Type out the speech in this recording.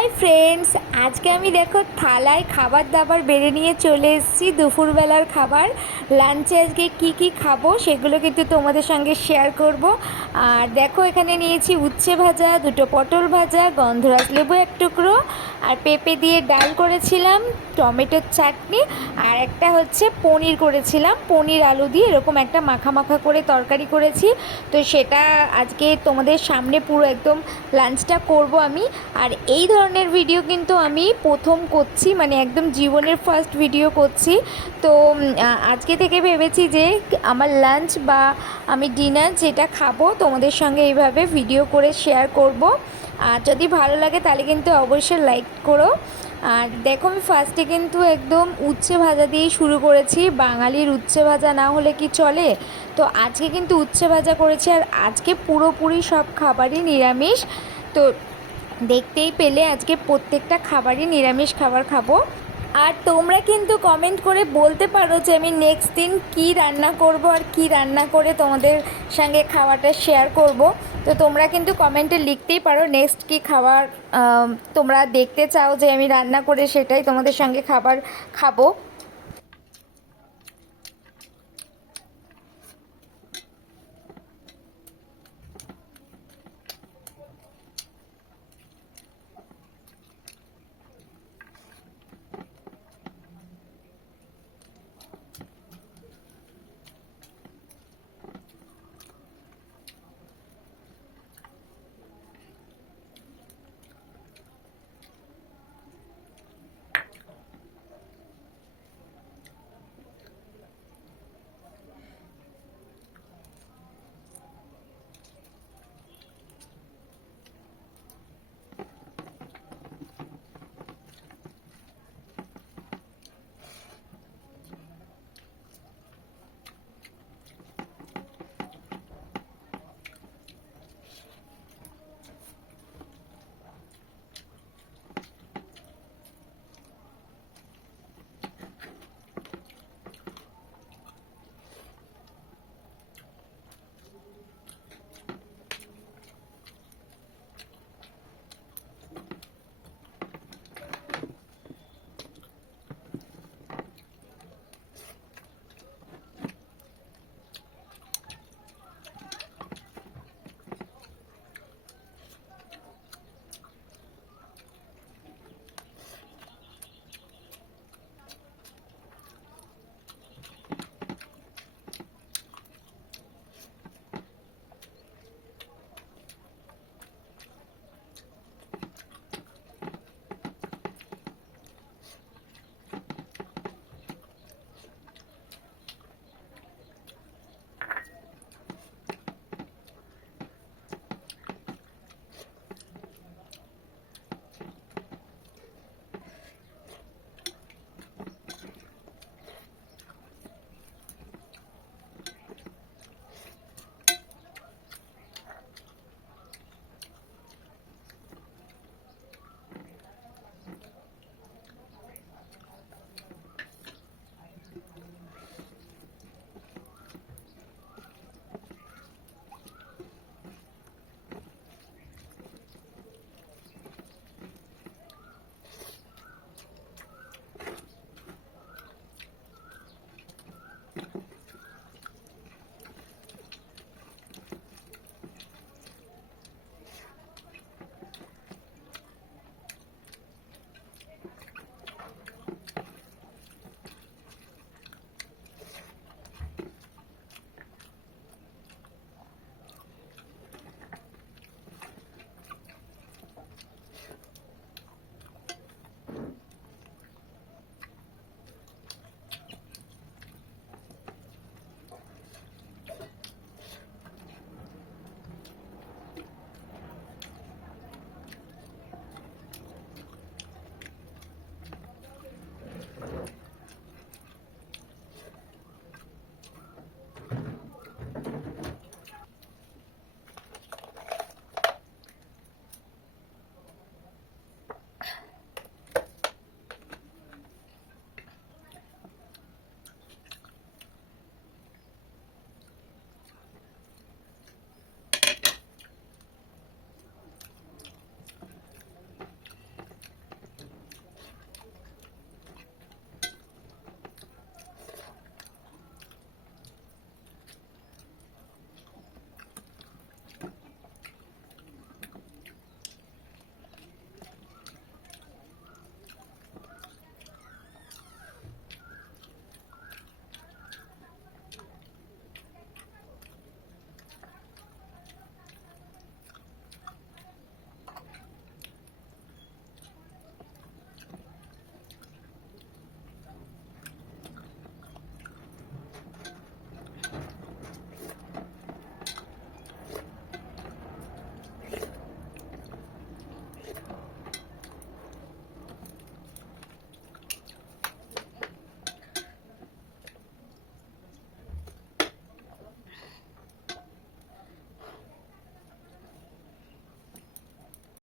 Hi friends আজকে আমি দেখো থালায় খাবার দাবার বেড়ে নিয়ে চলে এসেছি। দুপুরবেলার খাবার। লাঞ্চে আজকে কি কি খাব সেগুলো কিন্তু তোমাদের সঙ্গে শেয়ার করব। আর দেখো এখানে নিয়েছি উচ্ছে ভাজা, দুটো পটল ভাজা, গন্ধরাজ লেবু এক টুকরো, আর পেঁপে দিয়ে ডাল করেছিলাম, টমেটোর চাটনি, আর একটা হচ্ছে পনির করেছিলাম। পনির আলু দিয়ে এরকম একটা মাখা মাখা করে তরকারি করেছি। তো সেটা আজকে তোমাদের সামনে পুরো একদম লাঞ্চটা করব আমি। আর এই ধরনের ভিডিও কিন্তু আমি প্রথম করছি মানে একদম জীবনের ফার্স্ট ভিডিও করছি। তো আজকে থেকে ভেবেছি যে আমার লাঞ্চ বা আমি ডিনার যেটা খাব তোমাদের সঙ্গে এইভাবে ভিডিও করে শেয়ার করব। আর যদি ভালো লাগে তাহলে কিন্তু অবশ্যই লাইক করো। আর দেখো আমি ফার্স্টে কিন্তু একদম উচ্ছে ভাজা দিয়েই শুরু করেছি। বাঙালির উচ্ছে ভাজা না হলে কি চলে? তো আজকে কিন্তু উচ্ছে ভাজা করেছি আর আজকে পুরোপুরি সব খাবারই নিরামিষ। তো দেখতেই পেলে আজকে প্রত্যেকটা খাবারই নিরামিষ খাবার খাব। আর তোমরা কিন্তু কমেন্ট করে বলতে পারো যে আমি নেক্সট দিন কি রান্না করব আর কি রান্না করে তোমাদের সঙ্গে খাওয়াটা শেয়ার করব। তো তোমরা কিন্তু কমেন্টে লিখতেই পারো নেক্সট কি খাবার তোমরা দেখতে চাও যে আমি রান্না করে সেটাই তোমাদের সঙ্গে খাবার খাব।